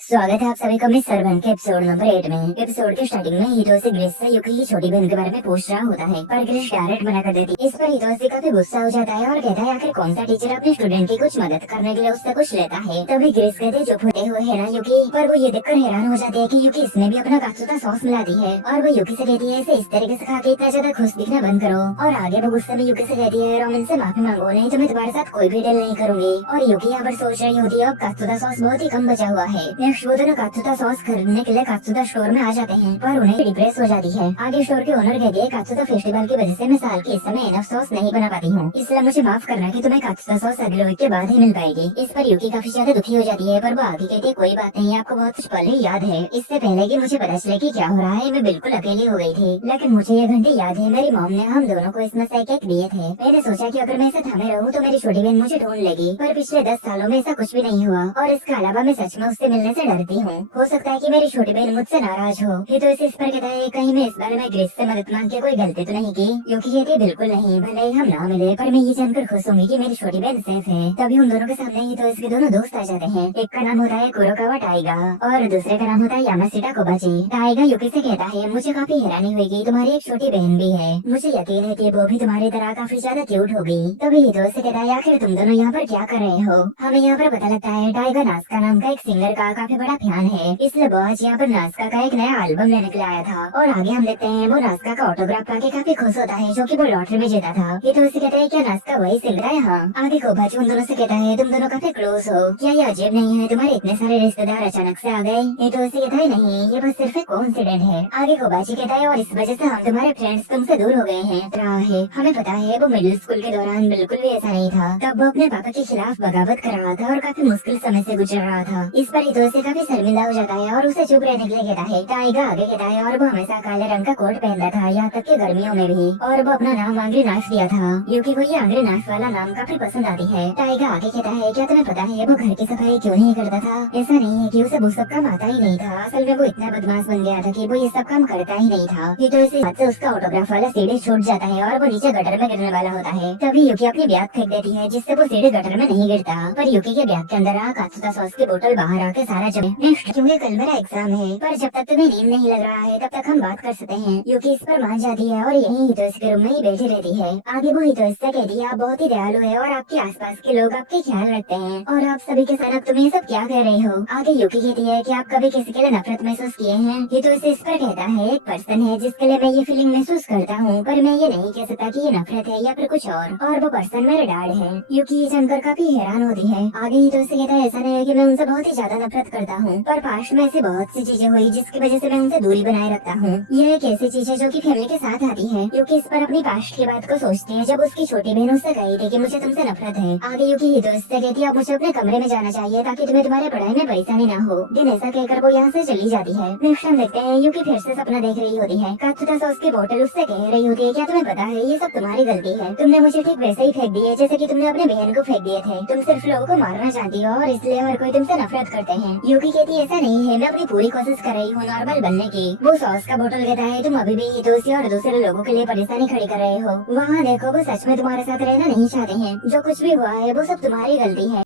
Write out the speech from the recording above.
स्वागत है आप सभी का मिस सरवन के एपिसोड नंबर 8 में। एपिसोड के स्टार्टिंग में हितोशी ग्रेस से युकी की छोटी बहन के बारे में पूछ रहा होता है, पर ग्रेस डायरेक्ट मना कर देती है। इस पर हितोशी काफी गुस्सा हो जाता है और कहता है आखिर कौन सा टीचर अपने स्टूडेंट की कुछ मदद करने के लिए उससे कुछ लेता है। तभी ग्रेस कहते चुप होते हुए है ना युकी, पर वो ये देखकर हैरान हो जाते हैं कि युकी इसमें भी अपना कात्सुदा सॉस मिलाती है और वो युकी से कहती है इसे इस तरीके से खा के इतना ज्यादा खुश दिखना बंद करो। और आगे वो गुस्से में युकी से कहती है रोमिन से माफी मांगो, नहीं तो मैं तुम्हारे साथ कोई भी डील नहीं करूंगी। और युकी यहाँ पर सोच रही होती है अब कात्सुदा सॉस बहुत ही कम बचा हुआ है। नेक्स्ट वो दोनों कात्सुदा सॉस खरीदने के लिए कात्सुदा स्टोर में आ जाते हैं, पर उन्हें डिप्रेस हो जाती है। आगे स्टोर के ओनर कहती है कात्सुदा फेस्टिवल की वजह से मैं साल के इस समय इनफ सॉस नहीं बना पाती हूँ, इसलिए मुझे माफ करना कि तुम्हें कात्सुदा सॉस अगले वीक के बाद ही मिल पाएगी। इस पर युकी काफी ज्यादा दुखी हो जाती है, पर वो आगे कहती है कोई बात नहीं, आपको बहुत कुछ पल ही याद है। इससे पहले कि मुझे पता चले कि क्या हो रहा है मैं बिल्कुल अकेली हो गई थी, लेकिन मुझे ये घंटे याद है मेरी मॉम ने हम दोनों को इसमें से केक दिए थे। मैंने सोचा कि अगर मैं इसे थामे रहूं तो मेरी छोटी बहन मुझे ढूंढ लेगी, पर पिछले 10 सालों में ऐसा कुछ भी नहीं हुआ और इसके अलावा मैं सच में उससे मिलने से डरती हूँ। हो सकता है कि मेरी छोटी बहन मुझसे नाराज हो। ये तो इस पर कहता है कहीं मैं इस बारे में ग्रेस से मदद मांग के कोई गलती तो नहीं की। युकी कहती है बिल्कुल नहीं, भले ही हम ना मिले पर मैं ये जानकर खुश होंगी कि मेरी छोटी बहन सेफ है। तभी उन दोनों के सामने ही तो इसके दोनों दोस्त आ जाते हैं। एक का नाम होता है कुरोकावा टाइगा और दूसरे का नाम होता है यामाशिटा कोबाची। टाइगा युकी से कहता है मुझे काफी हैरानी हुई कि तुम्हारी एक छोटी बहन भी है, मुझे यकीन है कि वो भी तुम्हारी तरह काफी ज्यादा क्यूट होगी। तभी हितो से कहता है आखिर तुम दोनों यहाँ पर क्या कर रहे हो। हमें यहाँ पर पता लगता है टाइगा नास्का नाम का एक सिंगर का काफी बड़ा फैन है, इसलिए वो आज यहाँ पर नास्का का एक नया एल्बम लेने के लिए आया था। और आगे हम देखते हैं वो नास्का का ऑटोग्राफ पाके काफी खुश होता है जो कि वो लॉटरी में जीता था। ये तो उसे कहता है क्या नास्का वही सिंगर है। हाँ आगे कोबाची उन दोनों से कहता है तुम दोनों काफी क्लोज हो, क्या ये अजीब नहीं है तुम्हारे इतने सारे रिश्तेदार अचानक से आ गए। ये तो उसे कहता है नहीं ये बस सिर्फ एक कोइंसिडेंट है। आगे कोबाची कहता है और इस वजह से हम तुम्हारे फ्रेंड्स तुमसे दूर हो गए हैं। हमें पता है वो मिडिल स्कूल के दौरान बिल्कुल भी ऐसा नहीं था, तब वो अपने पापा के खिलाफ बगावत कर रहा था और काफी मुश्किल समय से गुजर रहा था। इस पर हितो से काफी शर्मिंदा हो जाता है और उसे चुप रहने के लिए कहता है। टाइगा आगे कहता है और वो हमेशा काले रंग का कोट पहनता था, यहाँ तक कि गर्मियों में भी, और वो अपना नाम आंग्री नाइफ दिया था। युकी को ये आंग्री नाइफ वाला नाम काफी पसंद आती है। टाइगा आगे कहता है क्या तुम्हें पता है वो घर की सफाई क्यों नहीं करता था। ऐसा नहीं है कि उसे वो सब काम आता ही नहीं था, असल में वो इतना बदमाश बन गया था कि वो ये सब काम करता ही नहीं था। ये तो इसी बात से उसका ऑटोग्राफ वाला सीढ़ी छूट जाता है और वो नीचे गटर में गिरने वाला होता है। तभी युकी अपनी बैग फेंक देती है जिससे वो सीढ़ी गटर में नहीं गिरता, पर युकी के बैग के अंदर कात्सुदा सॉस की बोतल बाहर आके सारा जमे। नेक्स्ट क्योंकि कल मेरा एग्जाम है, पर जब तक तुम्हें नींद नहीं लग रहा है तब तक हम बात कर सकते हैं। युकी इस पर मान जाती है और यही हितोशी के रूम में ही बैठी रहती है। आगे वो हितोशी से कहती है आप बहुत ही दयालु है और आपके आसपास के लोग आपके ख्याल रखते हैं और आप सभी के साथ तुम ये सब क्या कह रहे हो। आगे युकी कहती है कि आप कभी किसी के लिए नफरत महसूस किए हैं। हितोशी इस पर कहता है एक पर्सन है जिसके लिए मैं ये फीलिंग महसूस करता हूँ, पर मैं ये नहीं कह सकता कि ये नफरत है या फिर कुछ और वो पर्सन मेरे डैड है। युकी ये जानकर काफी हैरान होती है। आगे हितोशी कहता है ऐसा नहीं है कि मैं उनसे बहुत ही ज्यादा नफरत करता हूँ, पर पास्ट में ऐसी बहुत सी चीजें हुई जिसकी वजह से मैं उनसे दूरी बनाए रखता हूँ। यह एक ऐसी चीज है जो कि फैमिली के साथ आती है। युकी इस पर अपनी पास्ट की बात को सोचती है जब उसकी छोटी बहन उससे कही थी कि मुझे तुमसे नफरत है। आगे युकी हितोशी से कहती है अब मुझे अपने कमरे में जाना चाहिए ताकि तुम्हें तुम्हारे पढ़ाई में परेशानी न हो। दिन ऐसा कहकर वो यहाँ से चली जाती है। नेक्स्ट हम देखते हैं युकी फिर से सपना देख रही होती है। कात्सुदा सॉस की बोतल उससे कह रही होती है क्या तुम्हें पता है ये सब तुम्हारी गलती है, तुमने मुझे ठीक वैसे ही फेंक दी है जैसे कि तुमने अपने बहन को फेंक दिए थे। तुम सिर्फ लोगों को मारना चाहती हो और इसलिए हर कोई तुमसे नफरत करते हैं। युकी कहती है ऐसा नहीं है, मैं अपनी पूरी कोशिश कर रही हूँ नॉर्मल बनने की। वो सॉस का बोतल कहता है तुम अभी भी हितोशी और दूसरे लोगों के लिए परेशानी खड़ी कर रहे हो। वहाँ देखो वो सच में तुम्हारे साथ रहना नहीं चाहते हैं, जो कुछ भी हुआ है वो सब तुम्हारी गलती है।